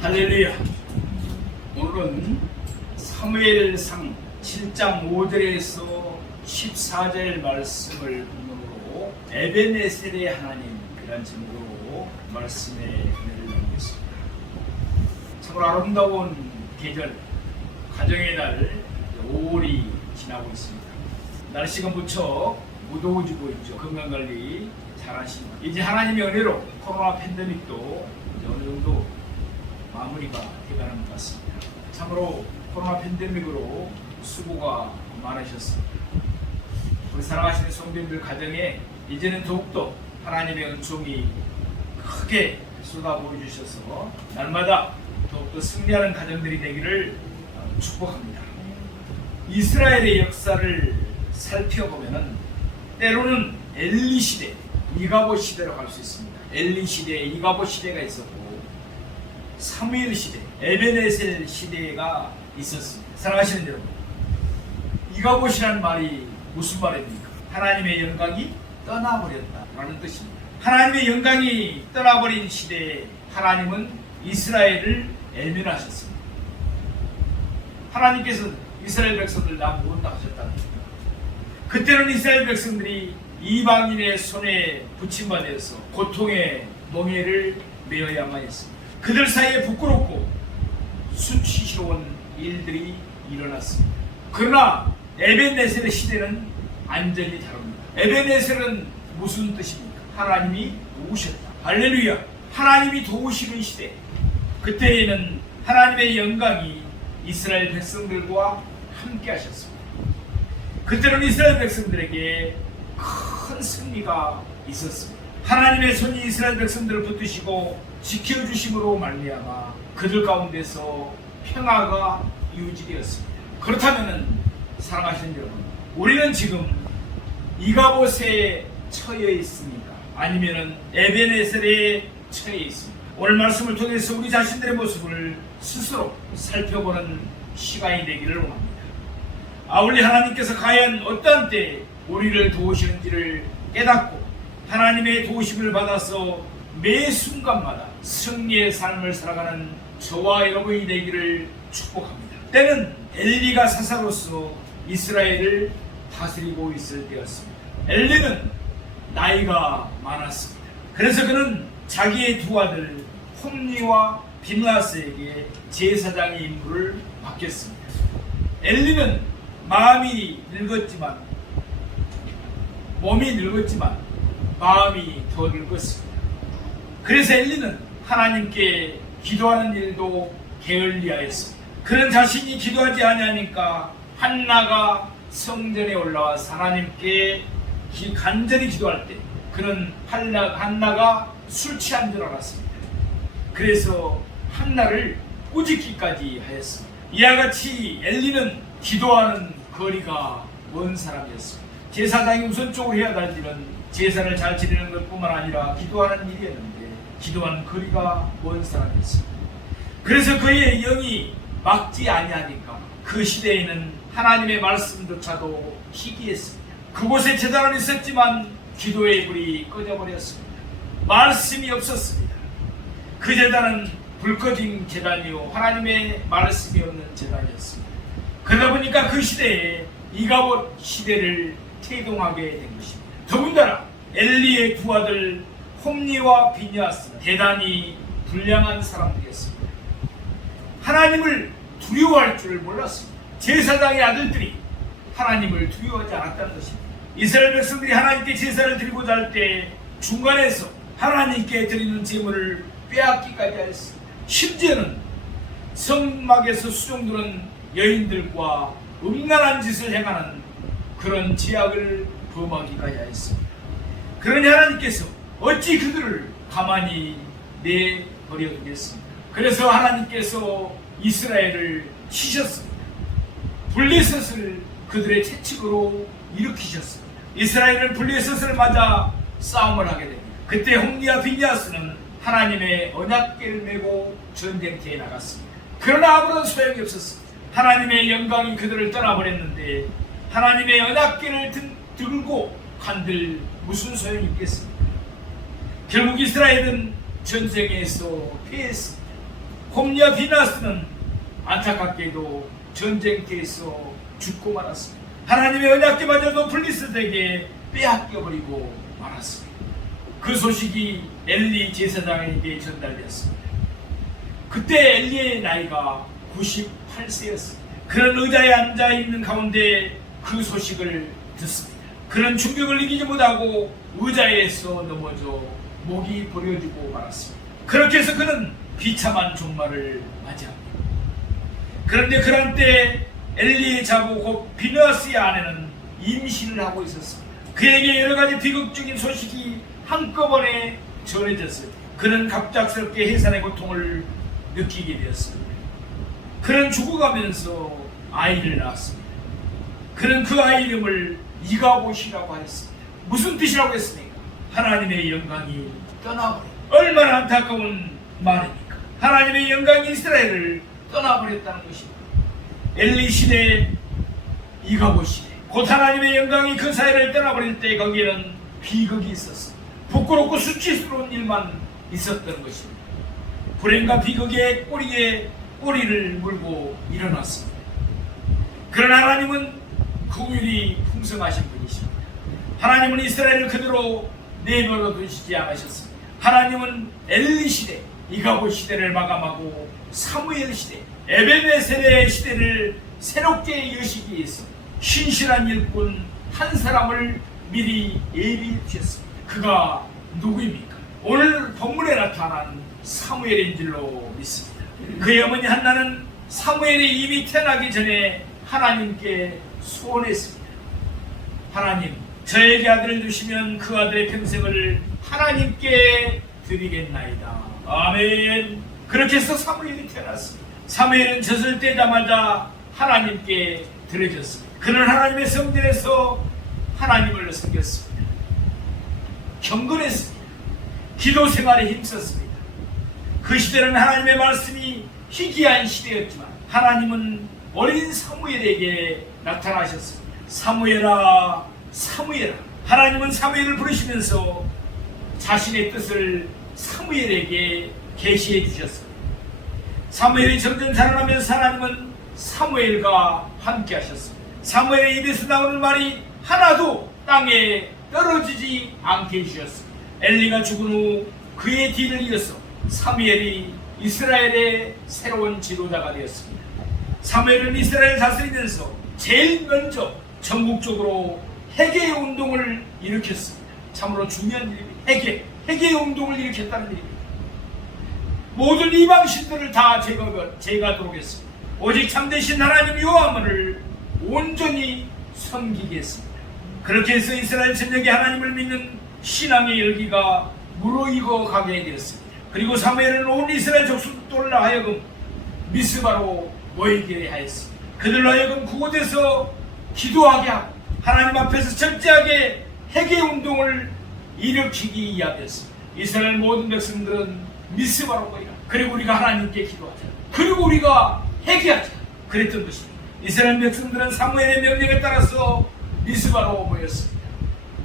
할렐루야. 오늘은 사무엘상 7장 5절에서 14절 말씀을 본문으로 에베네셀의 하나님이라는 제목으로 말씀의 은혜를 나누겠습니다. 참으로 아름다운 계절, 가정의 날 5월이 지나고 있습니다. 날씨가 무척 무더워지고 있죠. 건강관리 잘하시고 이제 하나님의 은혜로 코로나 팬데믹도 어느 정도 마무리가 돼가는 것 같습니다. 참으로 코로나 팬데믹으로 수고가 많으셨습니다. 우리 사랑하시는 성도님들 가정에 이제는 더욱더 하나님의 은총이 크게 쏟아 보여주셔서 날마다 더욱더 승리하는 가정들이 되기를 축복합니다. 이스라엘의 역사를 살펴보면은 때로는 엘리 시대, 이가봇 시대로 갈 수 있습니다. 엘리 시대, 이가봇 시대가 있었고 사무엘 시대, 에베네셀 시대가 있었습니다. 사랑하시는 여러분, 이가봇이라는 말이 무슨 말입니까? 하나님의 영광이 떠나버렸다라는 뜻입니다. 하나님의 영광이 떠나버린 시대에 하나님은 이스라엘을 애면하셨습니다. 하나님께서 이스라엘 백성들 나 모은다 하셨답니다. 그때는 이스라엘 백성들이 이방인의 손에 붙임받아서 고통의 멍에를 메어야만 했습니다. 그들 사이에 부끄럽고 수치스러운 일들이 일어났습니다. 그러나 에벤네셀의 시대는 완전히 다릅니다. 에벤네셀은 무슨 뜻입니까? 하나님이 도우셨다. 할렐루야. 하나님이 도우시는 시대. 그때에는 하나님의 영광이 이스라엘 백성들과 함께 하셨습니다. 그때는 이스라엘 백성들에게 큰 승리가 있었습니다. 하나님의 손이 이스라엘 백성들을 붙드시고 지켜주심으로 말미암아 그들 가운데서 평화가 유지되었습니다. 그렇다면 사랑하시는 여러분, 우리는 지금 이가봇에 처해 있습니까? 아니면 에베네셀에 처해 있습니까? 오늘 말씀을 통해서 우리 자신들의 모습을 스스로 살펴보는 시간이 되기를 원합니다. 우리 하나님께서 과연 어떤 때 우리를 도우시는지를 깨닫고 하나님의 도우심을 받아서 매 순간마다 승리의 삶을 살아가는 저와 여러분이 되기를 축복합니다. 때는 엘리가 사사로서 이스라엘을 다스리고 있을 때였습니다. 엘리는 나이가 많았습니다. 그래서 그는 자기의 두 아들 홈니와 비느하스에게 제사장의 임무를 맡겼습니다. 엘리는 마음이 늙었지만 몸이 늙었지만 마음이 더 늙었습니다. 그래서 엘리는 하나님께 기도하는 일도 게을리하였습니다. 그는 자신이 기도하지 아니하니까 한나가 성전에 올라와서 하나님께 간절히 기도할 때 그는 한나가 술 취한 줄 알았습니다. 그래서 한나를 꾸짖기까지 하였습니다. 이와 같이 엘리는 기도하는 거리가 먼 사람이었습니다. 제사장이 우선적으로 해야 할 일은 제사를 잘 지내는 것뿐만 아니라 기도하는 일이었는데 기도하는 거리가 먼 사람이었습니다. 그래서 그의 영이 막지 아니하니까 그 시대에는 하나님의 말씀조차도 희귀했습니다. 그곳에 제단은 있었지만 기도의 불이 꺼져버렸습니다. 말씀이 없었습니다. 그 제단은 불 꺼진 제단이요 하나님의 말씀이 없는 제단이었습니다. 그러다 보니까 그 시대에 이가봇 시대를 태동하게 된 것입니다. 더군다나 엘리의 두 아들 홈니와 비느하스는 대단히 불량한 사람들이었습니다. 하나님을 두려워할 줄을 몰랐습니다. 제사장의 아들들이 하나님을 두려워하지 않았다는 것입니다. 이스라엘 백성들이 하나님께 제사를 드리고자 할 때 중간에서 하나님께 드리는 제물을 빼앗기까지 하였습니다. 심지어는 성막에서 수종드는 여인들과 음란한 짓을 행하는 그런 죄악을 범하기까지 하였습니다. 그러니 하나님께서 어찌 그들을 가만히 내버려 두겠습니까? 그래서 하나님께서 이스라엘을 치셨습니다. 블레셋을 그들의 채찍으로 일으키셨습니다. 이스라엘은 블레셋을 맞아 싸움을 하게 됩니다. 그때 홈니와 비느하스는 하나님의 언약궤를 메고 전쟁터에 나갔습니다. 그러나 아무런 소용이 없었습니다. 하나님의 영광이 그들을 떠나버렸는데 하나님의 언약궤를 들고 간들 무슨 소용이 있겠습니까? 결국 이스라엘은 전쟁에서 패했습니다. 홈리와 비나스는 안타깝게도 전쟁터에서 죽고 말았습니다. 하나님의 언약궤마저도 블리스에게 빼앗겨버리고 말았습니다. 그 소식이 엘리 제사장에게 전달되었습니다. 그때 엘리의 나이가 98세였습니다. 그런 의자에 앉아있는 가운데 그 소식을 듣습니다. 그런 충격을 이기지 못하고 의자에서 넘어져 목이 버려지고 말았습니다. 그렇게 해서 그는 비참한 종말을 맞이합니다. 그런데 그런 때 엘리의 자부 곧 비느하스의 아내는 임신을 하고 있었습니다. 그에게 여러 가지 비극적인 소식이 한꺼번에 전해졌을 때 그는 갑작스럽게 해산의 고통을 느끼게 되었습니다. 그는 죽어가면서 아이를 낳았습니다. 그는 그 아이 이름을 이가봇이라고 하였습니다. 무슨 뜻이라고 했습니까? 하나님의 영광이 떠나버려. 얼마나 안타까운 말입니까? 하나님의 영광이 이스라엘을 떠나버렸다는 것입니다. 엘리 시대, 이가봇 시대, 곧 하나님의 영광이 그 사회를 떠나버릴 때 거기에는 비극이 있었습니다. 부끄럽고 수치스러운 일만 있었던 것입니다. 불행과 비극의 꼬리에 꼬리를 물고 일어났습니다. 그러나 하나님은 긍휼이 풍성하신 분이십니다. 하나님은 이스라엘을 그대로 내버려 두시지 않으셨습니다. 하나님은 엘리 시대, 이가봇 시대를 마감하고 사무엘 시대, 에벤에셀의 시대를 새롭게 여시기 위해서 신실한 일꾼 한 사람을 미리 예비해 주셨습니다. 그가 누구입니까? 오늘 본문에 나타난 사무엘인 줄로 믿습니다. 그의 어머니 한나는 사무엘이 이미 태어나기 전에 하나님께 소원했습니다. 하나님, 저에게 아들을 주시면 그 아들의 평생을 하나님께 드리겠나이다. 아멘. 그렇게 해서 사무엘이 태어났습니다. 사무엘은 젖을 떼자마자 하나님께 드려졌습니다. 그는 하나님의 성전에서 하나님을 섬겼습니다. 경건했습니다. 기도 생활에 힘썼습니다. 그 시대는 하나님의 말씀이 희귀한 시대였지만 하나님은 어린 사무엘에게 나타나셨습니다. 사무엘아, 사무엘아. 하나님은 사무엘을 부르시면서 자신의 뜻을 사무엘에게 계시해 주셨습니다. 사무엘이 점점 자라나면서 하나님은 사무엘과 함께 하셨습니다. 사무엘의 입에서 나오는 말이 하나도 땅에 떨어지지 않게 해주셨습니다. 엘리가 죽은 후 그의 뒤를 이어서 사무엘이 이스라엘의 새로운 지도자가 되었습니다. 사무엘은 이스라엘을 다스리면서 제일 먼저 전국적으로 회개 운동을 일으켰습니다. 참으로 중요한 일입니다. 회개 운동을 일으켰다는 일입니다. 모든 이방신들을 다 제거하도록 했습니다. 오직 참되신 하나님 여호와를 온전히 섬기겠습니다. 그렇게 해서 이스라엘 전역에 하나님을 믿는 신앙의 열기가 무르익어 가게 되었습니다. 그리고 사무엘은 온 이스라엘 족속들로 하여금 미스바로 모이게 하였습니다. 그들로 하여금 그곳에서 기도하게 하고 하나님 앞에서 절제하게 회개 운동을 일으키기 위함이었습니다. 이스라엘 모든 백성들은 미스바로 모이라. 그리고 우리가 하나님께 기도하자. 그리고 우리가 회개하자. 그랬던 것입니다. 이스라엘 백성들은 사무엘의 명령에 따라서 미스바로 모였습니다.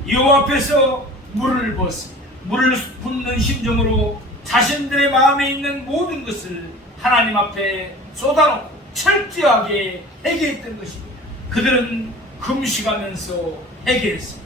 여호와 앞에서 물을 부었습니다. 물을 붓는 심정으로 자신들의 마음에 있는 모든 것을 하나님 앞에 쏟아놓고 철저하게 회개했던 것입니다. 그들은 금식하면서 회개했습니다.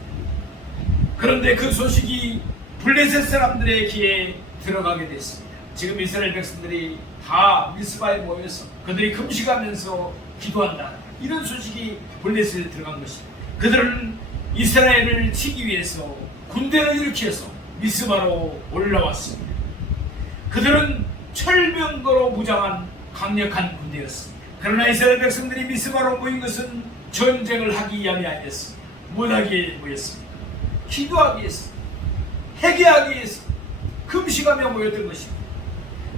그런데 그 소식이 블레셋 사람들의 귀에 들어가게 됐습니다. 지금 이스라엘 백성들이 다 미스바에 모여서 그들이 금식하면서 기도한다. 이런 소식이 블레셋에 들어간 것입니다. 그들은 이스라엘을 치기 위해서 군대를 일으켜서 미스바로 올라왔습니다. 그들은 철병거로 무장한 강력한 군대였습니다. 그러나 이스라엘 백성들이 미스바로 모인 것은 전쟁을 하기 위함이 아니었습니다. 못하기 위해 모였습니다. 기도하기 위해서, 회개하기 위해서 금식하며 모였던 것입니다.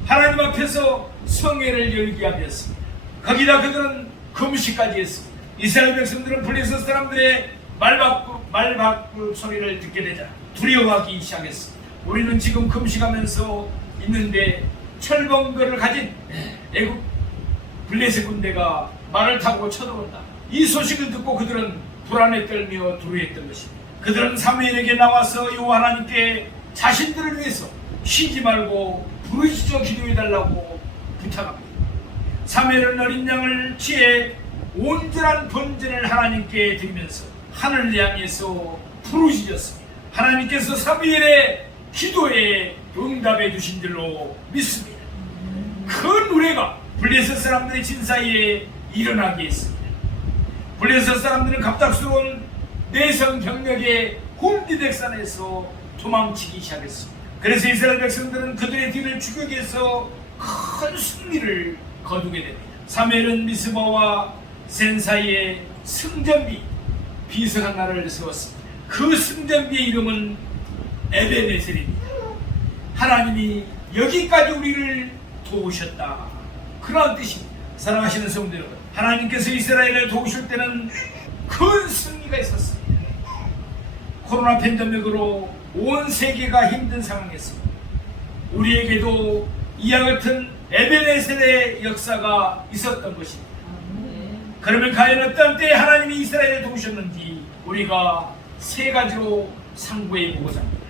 하나님 앞에서 성회를 열기 위함이었습니다. 거기다 그들은 금식까지 했습니다. 이스라엘 백성들은 블레셋 사람들의 말바꿀 소리를 듣게 되자 두려워하기 시작했습니다. 우리는 지금 금식하면서 있는데 철병거를 가진 애국 블레셋 군대가 말을 타고 쳐들어온다. 이 소식을 듣고 그들은 불안에 떨며 두려워했던 것입니다. 그들은 사무엘에게 나와서 여호와 하나님께 자신들을 위해서 쉬지 말고 부르짖어 기도해달라고 부탁합니다. 사무엘은 어린 양을 취해 온전한 번제를 하나님께 드리면서 하늘을 향해서 부르짖었습니다. 하나님께서 사무엘의 기도에 응답해 주신 줄로 믿습니다. 큰 노래가 블레셋 사람들의 진 사이에 일어나게 했습니다. 블레셋 사람들은 갑작스러운 내성 병력의 홈디덱산에서 도망치기 시작했습니다. 그래서 이스라엘 백성들은 그들의 뒤를 추격해서 큰 승리를 거두게 됩니다. 사무엘은 미스바와 센 사이에 승전비 비석 하나를 세웠습니다. 그 승전비의 이름은 에베네셀입니다. 하나님이 여기까지 우리를 도우셨다, 그런 뜻입니다. 사랑하시는 성도 여러분, 하나님께서 이스라엘을 도우실 때는 큰 승리가 있었습니다. 코로나 팬데믹으로 온 세계가 힘든 상황에서 우리에게도 이와 같은 에베네셀의 역사가 있었던 것입니다. 그러면 과연 어떤 때에 하나님이 이스라엘을 도우셨는지 우리가 세 가지로 상고해 보고자 합니다.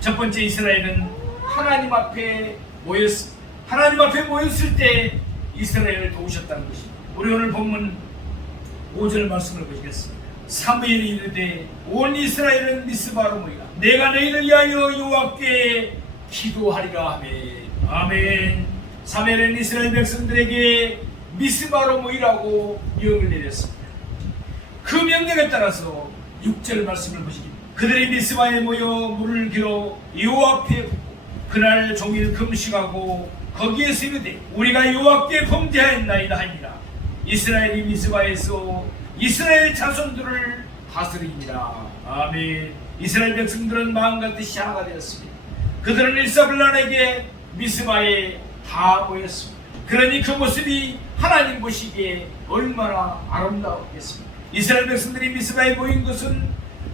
첫 번째, 이스라엘은 하나님 앞에 모였습니다. 하나님 앞에 모였을 때 이스라엘을 도우셨다는 것입니다. 우리 오늘 본문 5절 말씀을 보시겠습니다. 사무엘이 이르되 온 이스라엘은 미스바로 모이라. 내가 너희를 위하여 여호와께 기도하리라 하며. 아멘. 사무엘은 이스라엘 백성들에게 미스바로 모이라고 명을 내렸습니다. 그 명령에 따라서 6절 말씀을 보시기, 그들이 미스바에 모여 물을 길어 여호와 앞에 붓고 그날 종일 금식하고 거기에서 이르되 우리가 여호와께 범죄하였나이다 하니라. 이스라엘이 미스바에서 이스라엘 자손들을 다스리니라. 아멘. 이스라엘 백성들은 마음과 뜻이 하나가 되었습니다. 그들은 일사불란에게 미스바에 다 모였습니다. 그러니 그 모습이 하나님 보시기에 얼마나 아름다웠겠습니까? 이스라엘 백성들이 미스바에 모인 것은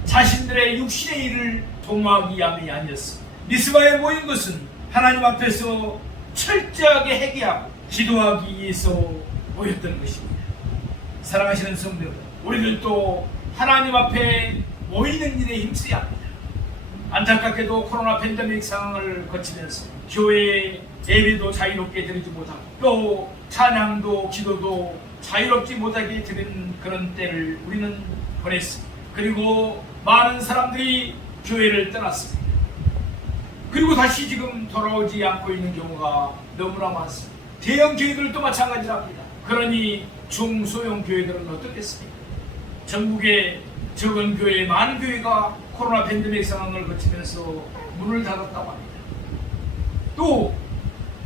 자신들의 육신의 일을 도모하기 위함이 아니었습니다. 미스바에 모인 것은 하나님 앞에서 철저하게 회개하고 기도하기 위해서 모였던 것입니다. 사랑하시는 성도 여러분, 우리들도 하나님 앞에 모이는 일에 힘써야 합니다. 안타깝게도 코로나 팬데믹 상황을 거치면서 교회의 예배도 자유롭게 드리지 못하고 또 찬양도 기도도 자유롭지 못하게 드리는 그런 때를 우리는 보냈습니다. 그리고 많은 사람들이 교회를 떠났습니다. 그리고 다시 지금 돌아오지 않고 있는 경우가 너무나 많습니다. 대형 교회들도 마찬가지랍니다. 그러니 중소형 교회들은 어떻겠습니까? 전국의 적은 교회, 많은 교회가 코로나 팬데믹 상황을 거치면서 문을 닫았다고 합니다. 또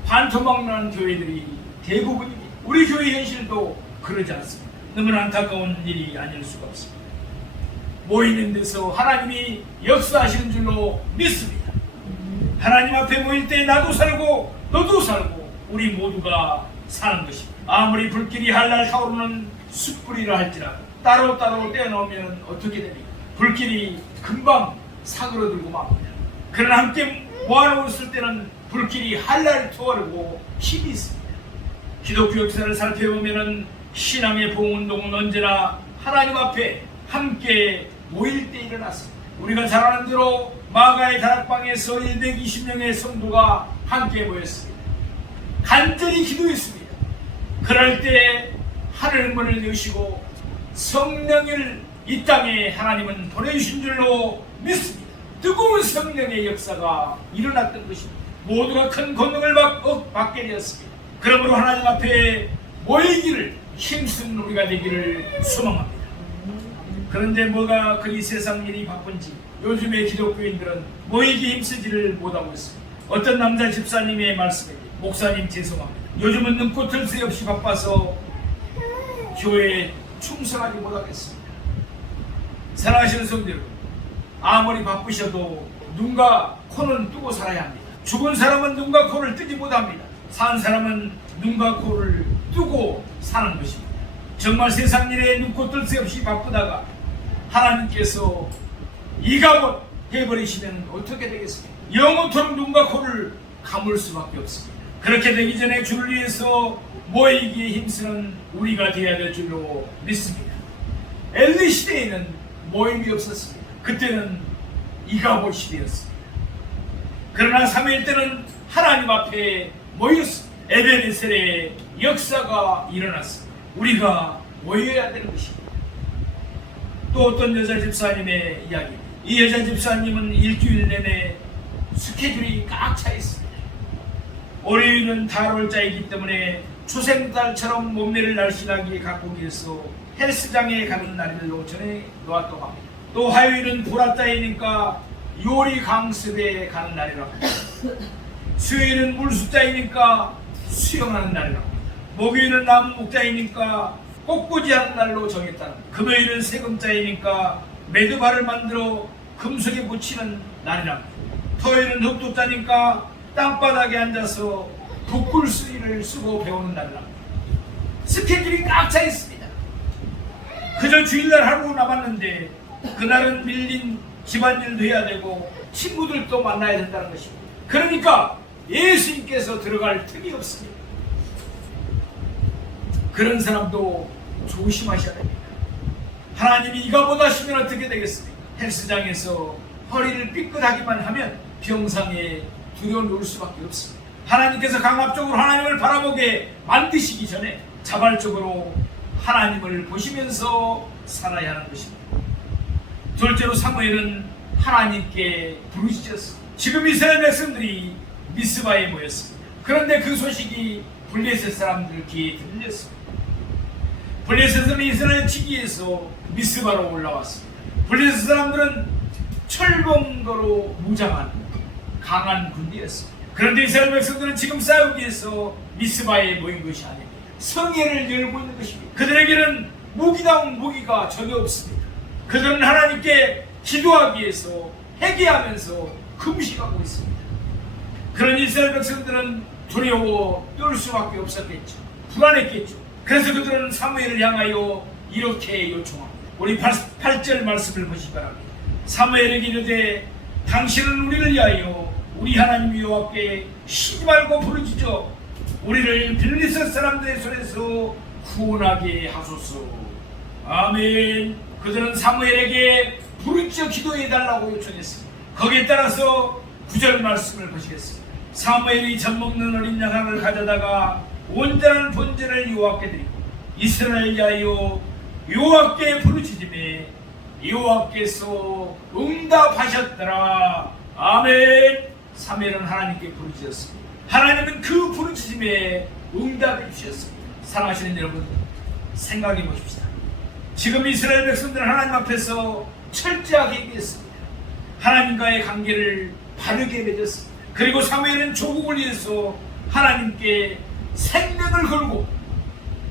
반토막난 교회들이 대부분입니다. 우리 교회 현실도 그러지 않습니다. 너무나 안타까운 일이 아닐 수가 없습니다. 모이는 데서 하나님이 역사하시는 줄로 믿습니다. 하나님 앞에 모일 때 나도 살고 너도 살고 우리 모두가 사는 것입니다. 아무리 불길이 할랄 타오르는 숯불이라 할지라도 따로따로 떼어놓으면 어떻게 됩니까? 불길이 금방 사그러들고 맙니다. 그러나 함께 모아놓았을 때는 불길이 할랄 타오르고 힘이 있습니다. 기독교 역사를 살펴보면 신앙의 봉운동은 언제나 하나님 앞에 함께 모일 때 일어났습니다. 우리가 잘 아는 대로 마가의 다락방에서 120명의 성도가 함께 모였습니다. 간절히 기도했습니다. 그럴 때 하늘 문을 여시고 성령을 이 땅에 하나님은 보내주신 줄로 믿습니다. 뜨거운 성령의 역사가 일어났던 것입니다. 모두가 큰 권능을 받게 되었습니다. 그러므로 하나님 앞에 모이기를 힘쓴 우리가 되기를 소망합니다. 그런데 뭐가 그리 세상 일이 바쁜지 요즘의 기독교인들은 모이기 힘쓰지를 못하고 있습니다. 어떤 남자 집사님의 말씀에 목사님 죄송합니다. 요즘은 눈꽃을 새 없이 바빠서 교회에 충성하지 못하겠습니다. 사랑하시는 성도 여러분, 아무리 바쁘셔도 눈과 코는 뜨고 살아야 합니다. 죽은 사람은 눈과 코를 뜨지 못합니다. 산 사람은 눈과 코를 뜨고 사는 것입니다. 정말 세상 일에 눈꽃들 새 없이 바쁘다가 하나님께서 이가봇 해버리시면 어떻게 되겠습니까? 영원토록 눈과 코를 감을 수밖에 없습니다. 그렇게 되기 전에 주를 위해서 모이기에 힘쓰는 우리가 되어야 될 줄로 믿습니다. 엘리 시대에는 모임이 없었습니다. 그때는 이가봇 시대였습니다. 그러나 사무엘 때는 하나님 앞에 모였습니다. 에베네셀의 역사가 일어났습니다. 우리가 모여야 되는 것입니다. 또 어떤 여자 집사님의 이야기. 이 여자 집사님은 일주일 내내 스케줄이 꽉 차 있습니다. 월요일은 달월자이기 때문에 초생달처럼 몸매를 날씬하게 갖고 계서 헬스장에 가는 날로 전해 놓았다고 합니다. 또 화요일은 보라자이니까 요리 강습에 가는 날이라고 합니다. 수요일은 물숫자이니까 수영하는 날이라고 합니다. 목요일은 나무목자이니까 꽃꽂이하는 날로 정했다는 겁니다. 금요일은 세금자이니까 매듭알을 만들어 금속에 붙이는 날이라고 합니다. 토요일은 흑도자니까 땅바닥에 앉아서 붓글쓰기를 쓰고 배우는 날이라고 합니다. 스케줄이 꽉 차 있습니다. 그저 주일날 하루 남았는데 그날은 밀린 집안일도 해야 되고 친구들도 만나야 된다는 것입니다. 그러니까 예수님께서 들어갈 틈이 없습니다. 그런 사람도 조심하셔야 됩니다. 하나님이 이거보다 하시면 어떻게 되겠습니까? 헬스장에서 허리를 삐끗하기만 하면 병상에 들여놓을 수밖에 없습니다. 하나님께서 강압적으로 하나님을 바라보게 만드시기 전에 자발적으로 하나님을 보시면서 살아야 하는 것입니다. 둘째로 사무엘은 하나님께 부르짖었습니다. 지금 이스라엘 백성들이 미스바에 모였습니다. 그런데 그 소식이 블레셋 사람들 귀에 들렸습니다. 블레셋은 이스라엘 지기에서 미스바로 올라왔습니다. 블레셋 사람들은 철봉거로 무장한 강한 군대였습니다. 그런데 이스라엘 백성들은 지금 싸우기 위해서 미스바에 모인 것이 아닙니다. 성회를 열고 있는 것입니다. 그들에게는 무기다운 무기가 전혀 없습니다. 그들은 하나님께 기도하기 위해서 회개하면서 금식하고 있습니다. 그런 이스라엘 백성들은 두려워 떨 수밖에 없었겠죠. 불안했겠죠. 그래서 그들은 사무엘을 향하여 이렇게 요청합니다. 우리 8절 말씀을 보시기 바랍니다. 사무엘에게 이르되 당신은 우리를 위하여 우리 하나님 여호와께 쉬지 말고 부르짖어 우리를 블레셋 사람들의 손에서 구원하게 하소서. 아멘. 그들은 사무엘에게 부르짖어 기도해달라고 요청했습니다. 거기에 따라서 9절 말씀을 보시겠습니다. 사무엘이 젖먹는 어린 양 하나를 가져다가 온전한 번제를 여호와께 드리고 이스라엘 위하여 여호와께 부르짖음에 여호와께서 응답하셨더라. 아멘. 사무엘은 하나님께 부르짖었습니다. 하나님은 그 부르짖음에 응답해 주셨습니다. 사랑하시는 여러분, 생각해 보십시다. 지금 이스라엘 백성들은 하나님 앞에서 철저하게 얘기했습니다. 하나님과의 관계를 바르게 맺었습니다. 그리고 사무엘은 조국을 위해서 하나님께 생명을 걸고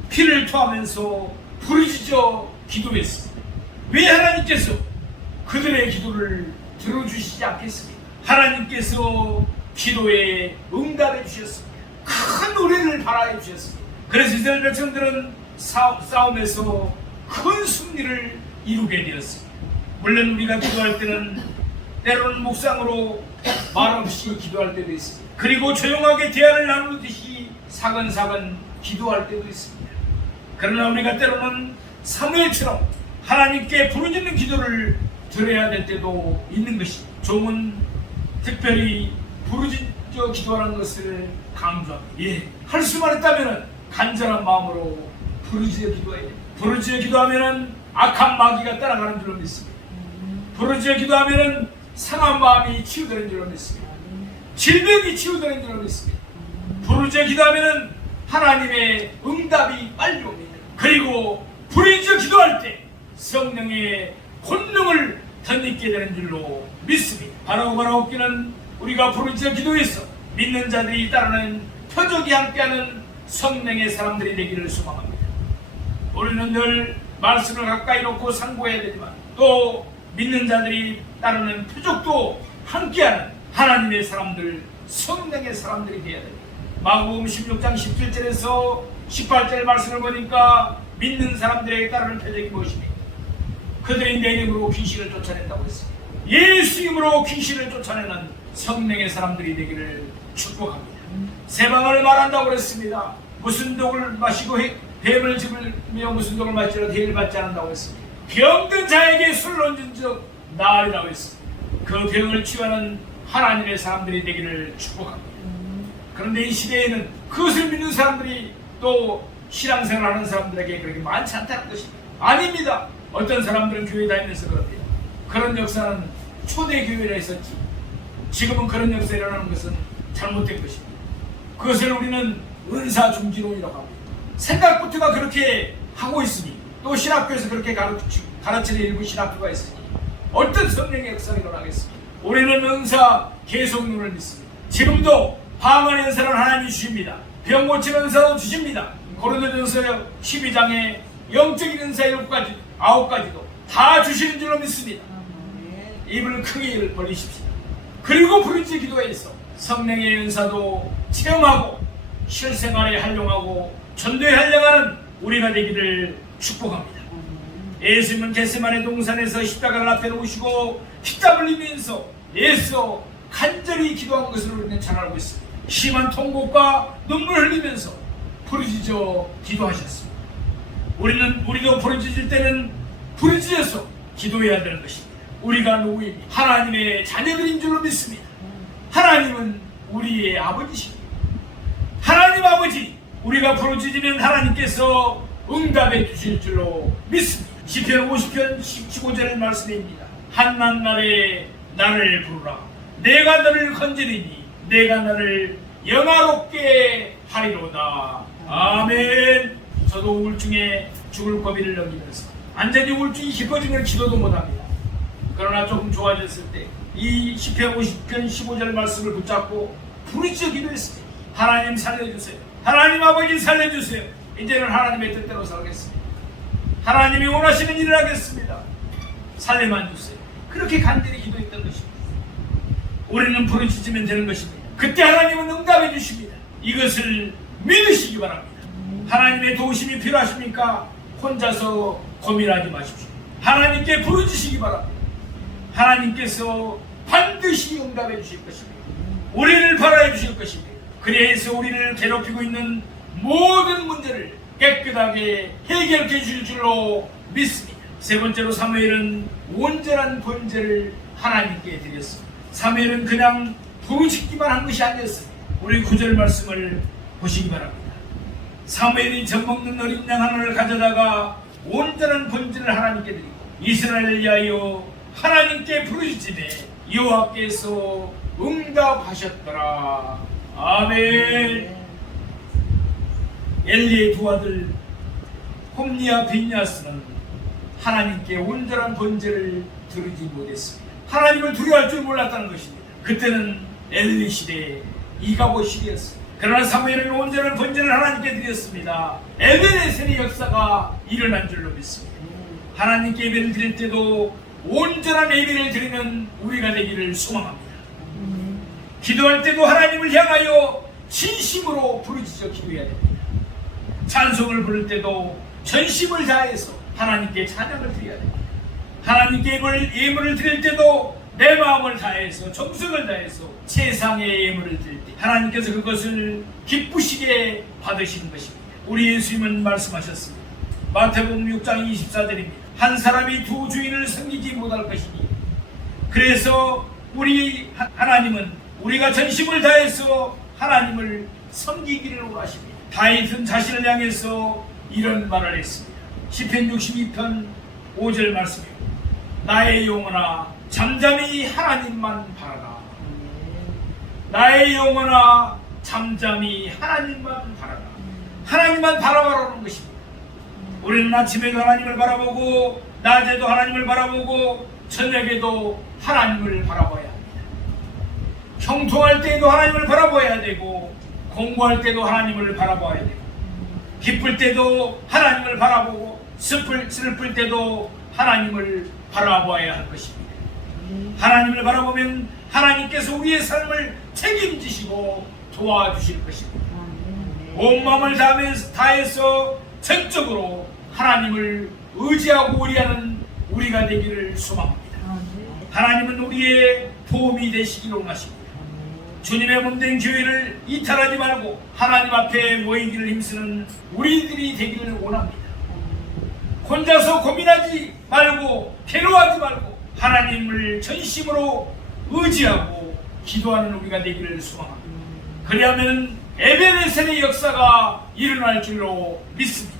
피를 토하면서 부르짖어 기도했습니다. 왜 하나님께서 그들의 기도를 들어주시지 않겠습니까? 하나님께서 기도에 응답해 주셨습니다. 큰 노래를 발하해 주셨습니다. 그래서 이스라엘 백성들은 싸움에서 큰 승리를 이루게 되었습니다. 물론 우리가 기도할 때는 때로는 묵상으로 말없이 기도할 때도 있습니다. 그리고 조용하게 대화를 나누듯이 사근사근 기도할 때도 있습니다. 그러나 우리가 때로는 사무엘처럼 하나님께 부르짖는 기도를 드려야 될 때도 있는 것입니다. 종은 특별히 부르짖어 기도하는 것을 강조합니다. 할 수만 있다면 간절한 마음으로 부르짖어 기도해야 됩니다. 부르짖어 기도하면 악한 마귀가 따라가는 줄로 믿습니다. 부르짖어 기도하면 상한 마음이 치유되는 줄로 믿습니다. 질병이 치유되는 줄로 믿습니다. 부르짖어 기도하면 하나님의 응답이 빨리 옵니다. 그리고 부르짖어 기도할 때 성령의 권능을 덧입게 되는 줄로 믿습니다. 바라고 없기는 우리가 부르짖어 기도해서 믿는 자들이 따르는 표적이 함께하는 성령의 사람들이 되기를 소망합니다. 우리는 늘 말씀을 가까이 놓고 상고해야 되지만 또 믿는 자들이 따르는 표적도 함께하는 하나님의 사람들, 성령의 사람들이 되어야 됩니다. 마가복음 16장 17절에서 18절 말씀을 보니까 믿는 사람들에게 따르는 표적이 무엇입니까? 그들이 내 이름으로 귀신을 쫓아낸다고 했습니다. 예수 이름으로 귀신을 쫓아내는 성령의 사람들이 되기를 축복합니다. 세 방언을 말한다고 그랬습니다. 무슨 독을 마시고 뱀을 집으며 무슨 독을 마시더라도 해를 받지 않는다고 했습니다. 병든 자에게 술을 얹은 적 나으리라고 했습니다. 그 병을 치유하는 하나님의 사람들이 되기를 축복합니다. 그런데 이 시대에는 그것을 믿는 사람들이 또 신앙생활하는 사람들에게 그렇게 많지 않다는 것입니다. 아닙니다. 어떤 사람들은 교회 다니면서 그럽니다. 그런 역사는 초대 교회라 했었지. 지금은 그런 역사가 일어나는 것은 잘못된 것입니다. 그것을 우리는 은사 중지론이라고 합니다. 생각부터가 그렇게 하고 있으니, 또 신학교에서 그렇게 가르치는 일부 신학교가 있으니 어떤 성령의 역사가 일어나겠습니까? 우리는 은사 계속론을 믿습니다. 지금도 방언의 은사는 하나님이 주십니다. 병 고치는 은사도 주십니다. 고린도전서 12장에 영적인 은사 7가지, 9가지도 다 주시는 줄로 믿습니다. 입을 크게 벌리십시오. 그리고 부르짖어 기도해서 성령의 은사도 체험하고 실생활에 활용하고 전도에 활용하는 우리가 되기를 축복합니다. 예수님은 겟세마네 동산에서 십자가를 앞에 놓으시고 피땀 흘리면서 애써 간절히 기도한 것을 우리는 잘 알고 있습니다. 심한 통곡과 눈물 흘리면서 부르짖어 기도하셨습니다. 우리도 부르짖을 때는 부르짖어서 기도해야 되는 것입니다. 우리가 누구입니까? 하나님의 자녀들인 줄로 믿습니다. 하나님은 우리의 아버지십니다. 하나님 아버지, 우리가 부르짖으면 하나님께서 응답해 주실 줄로 믿습니다. 시편 50편 15절 말씀입니다. 한낱날에 나를 부르라. 내가 너를 건지리니 내가 너를 영화롭게 하리로다. 아멘. 저도 우울증에 죽을 고비를 넘기면서 완전히 우울증이 깊어지면 기도도 못합니다. 그러나 조금 좋아졌을 때 이 시편 50편 15절 말씀을 붙잡고 부르짖어 기도했습니다. 하나님 살려주세요. 하나님 아버지 살려주세요. 이제는 하나님의 뜻대로 살겠습니다. 하나님이 원하시는 일을 하겠습니다. 살려만 주세요. 그렇게 간절히 기도했던 것입니다. 우리는 부르짖으면 되는 것입니다. 그때 하나님은 응답해 주십니다. 이것을 믿으시기 바랍니다. 하나님의 도우심이 필요하십니까? 혼자서 고민하지 마십시오. 하나님께 부르짖으시기 바랍니다. 하나님께서 반드시 응답해 주실 것입니다. 우리를 바라해 주실 것입니다. 그래서 우리를 괴롭히고 있는 모든 문제를 깨끗하게 해결해 주실 줄로 믿습니다. 세 번째로 사무엘은 온전한 번제를 하나님께 드렸습니다. 사무엘은 그냥 부르짖기만 한 것이 아니었습니다. 우리 9절 말씀을 보시기 바랍니다. 사무엘이 젖먹는 어린 양 하나를 가져다가 온전한 번제를 하나님께 드리고 이스라엘을 위하여 하나님께 부르짖으매 여호와께서 응답하셨더라. 아멘. 엘리의 두 아들 홈니와 빈야스는 하나님께 온전한 번제를 드리지 못했습니다. 하나님을 두려워할 줄 몰랐다는 것입니다. 그때는 엘리 시대, 이가보 시대였습니다. 그러나 사무엘은 온전한 번제를 하나님께 드렸습니다. 에베네셀의 역사가 일어난 줄로 믿습니다. 하나님께 예배를 드릴 때도 온전한 예배를 드리는 우리가 되기를 소망합니다. 기도할 때도 하나님을 향하여 진심으로 부르짖어 기도해야 됩니다. 찬송을 부를 때도 전심을 다해서 하나님께 찬양을 드려야 됩니다. 하나님께 예물을 드릴 때도 내 마음을 다해서 정성을 다해서 세상의 예물을 드릴 때 하나님께서 그것을 기쁘시게 받으시는 것입니다. 우리 예수님은 말씀하셨습니다. 마태복음 6장 24절입니다. 한 사람이 두 주인을 섬기지 못할 것이니 그래서 우리 하나님은 우리가 전심을 다해서 하나님을 섬기기를 원하십니다. 다윗은 자신을 향해서 이런 말을 했습니다. 시편 62편 5절 말씀입니다. 나의 영혼아 잠잠히 하나님만 바라라. 나의 영혼아 잠잠히 하나님만 바라라. 하나님만 바라보라는 것입니다. 우리는 아침에도 하나님을 바라보고 낮에도 하나님을 바라보고 저녁에도 하나님을 바라봐야 합니다. 형통할 때도 하나님을 바라봐야 되고 공부할 때도 하나님을 바라봐야 되고 기쁠 때도 하나님을 바라보고 슬플 때도 하나님을 바라봐야 할 것입니다. 하나님을 바라보면 하나님께서 우리의 삶을 책임지시고 도와주실 것입니다. 온 마음을 다해서 전적으로 하나님을 의지하고 의리하는 우리가 되기를 소망합니다. 하나님은 우리의 도움이 되시기를 원하십니다. 주님의 몸된 교회를 이탈하지 말고 하나님 앞에 모이기를 힘쓰는 우리들이 되기를 원합니다. 혼자서 고민하지 말고 괴로워하지 말고 하나님을 전심으로 의지하고 기도하는 우리가 되기를 소망합니다. 그리하면 에베네셀의 역사가 일어날 줄로 믿습니다.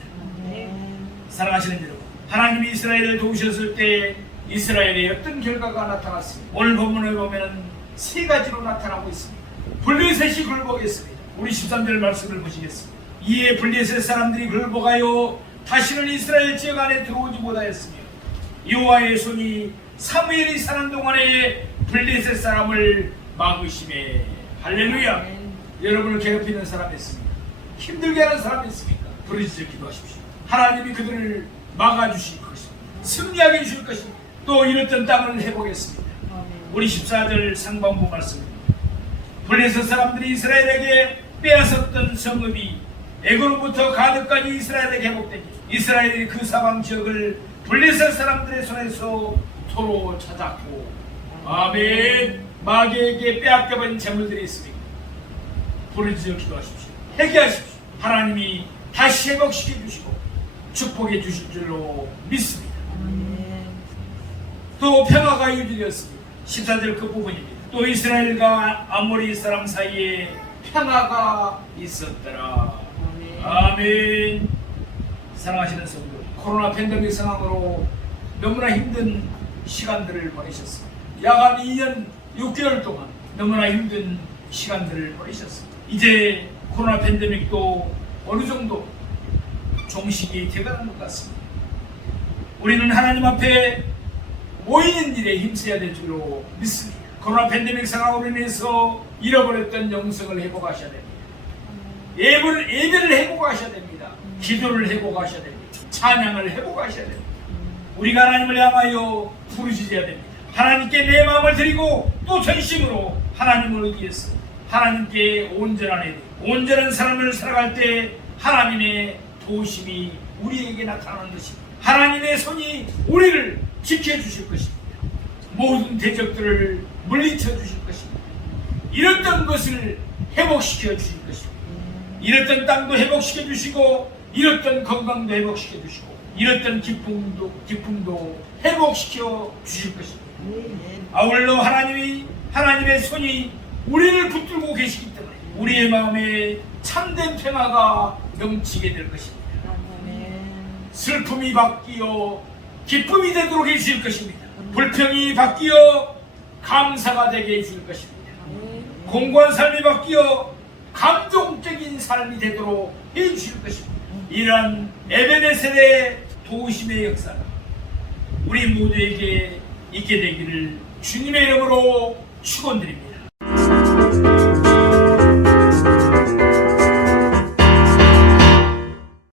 사랑하시는 여러분, 하나님이 이스라엘을 도우셨을 때 이스라엘의 어떤 결과가 나타났습니다. 오늘 본문을 보면 세 가지로 나타나고 있습니다. 블레셋이 굴복했습니다. 우리 13절 말씀을 보시겠습니다. 이에 블레셋 사람들이 굴복하여 다시는 이스라엘 지역 안에 들어오지 못하였으며 여호와의 손이 사무엘이 사는 동안에 블레셋 사람을 막으심에. 할렐루야. 여러분을 괴롭히는 사람이 있습니까? 힘들게 하는 사람이 있습니까? 부르짖어 기도하십시오. 하나님이 그들을 막아주실 것입니다. 승리하게 해주실 것입니다. 또 이랬던 땅을 해보겠습니다. 우리 14절 상반부 말씀입니다. 블레셋 사람들이 이스라엘에게 빼앗았던 성읍이 에고로부터 가드까지 이스라엘에게 회복되니 이스라엘이 그 사방 지역을 블레셋 사람들의 손에서 토로 찾았고. 아멘. 마귀에게 빼앗겨버린 재물들이 있습니다. 부르짖어 기도하십시오. 회개하십시오. 하나님이 다시 회복시켜 주시고 축복해 주실 줄로 믿습니다. 또 평화가 유지되었습니다. 14절 그 부분입니다. 또 이스라엘과 아모리 사람 사이에 평화가 있었더라. 아멘. 사랑하시는 성도, 코로나 팬데믹 상황으로 너무나 힘든 시간들을 보내셨습니다. 약 2년 6개월 동안 너무나 힘든 시간들을 보내셨습니다. 이제 코로나 팬데믹도 어느 정도 종식이 되어가는 것 같습니다. 우리는 하나님 앞에 모이는 일에 힘써야 될 줄로 믿습니다. 코로나 팬데믹 상황으로 인해서 잃어버렸던 영성을 회복하셔야 됩니다. 예배를 회복하셔야 됩니다. 기도를 회복하셔야 됩니다. 찬양을 회복하셔야 됩니다. 우리가 하나님을 향하여 부르짖어야 됩니다. 하나님께 내 마음을 드리고 또 전심으로 하나님을 의지해서 하나님께 온전한 삶을 살아갈 때 하나님의 도우심이 우리에게 나타나는 것입니다. 하나님의 손이 우리를 지켜주실 것입니다. 모든 대적들을 물리쳐 주실 것입니다. 잃었던 것을 회복시켜 주실 것입니다. 잃었던 땅도 회복시켜 주시고 잃었던 건강도 회복시켜 주시고 잃었던 기쁨도 회복시켜 주실 것입니다. 아울러 하나님의 손이 우리를 붙들고 계시기 때문에 우리의 마음에 참된 평화가 넘치게 될 것입니다. 슬픔이 바뀌어 기쁨이 되도록 해주실 것입니다. 불평이 바뀌어 감사가 되게 해주실 것입니다. 공고한 삶이 바뀌어 감동적인 삶이 되도록 해주실 것입니다. 이러한 에베네셀의 도우심의 역사가 우리 모두에게 있게 되기를 주님의 이름으로 축원드립니다.